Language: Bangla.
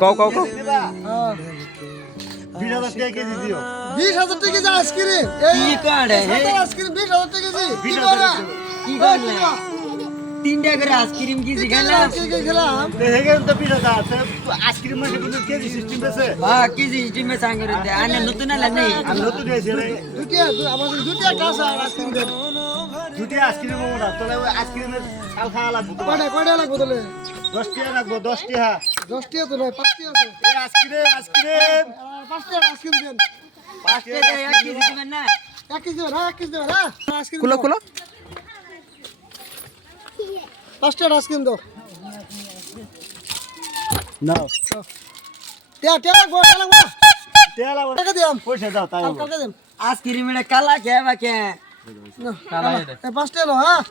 কও কও কও 20,000 টাকা কেজি দিও। 20,000 টাকা কেজি আইসক্রিম। কি করে হে আইসক্রিম 20,000 টাকা কেজি। 20,000 কি করলে তিনটা করে আইসক্রিম কি খেলাম কি খেলাম? দেখে তো 20,000 আইসক্রিম মানে কিন্তু কেজি সিস্টেম আছে। হ্যাঁ কি জিমে সাঙ্গে রে আনে নতুন আলা নেই আমি নতুন হয়েছে রে, আমাদের দুটিয়া কাঁচা আইসক্রিম দেন। দুটি আইসক্রিম মোমরা তোলা আইসক্রিমের ছাল খাওয়া লাগবে তো। কয়টা লাগবে তাহলে? 10 টাকা লাগবে, 10 টাকা 10 টাকা তো নয়, 5 টাকা আছে। এই আইসক্রিম 5 টাকা আইসক্রিম দেন। পাঁচটা দেয় এক কেজি দিবেন না 1 কেজি দেবেন, হ্যাঁ 1 কেজি দেবেন, হ্যাঁ আইসক্রিম খুলো দাও। খুলো 5 টাকা আইসক্রিম দাও। নাও টাকা লাগবে, টাকা লাগবে। তেল আবার টাকা দিলাম। পয়সা দাও তাই টাকা দেন। আইসক্রিম এর কালা খেয়ে বা কে না, 5 টাকা নাও, হ্যাঁ।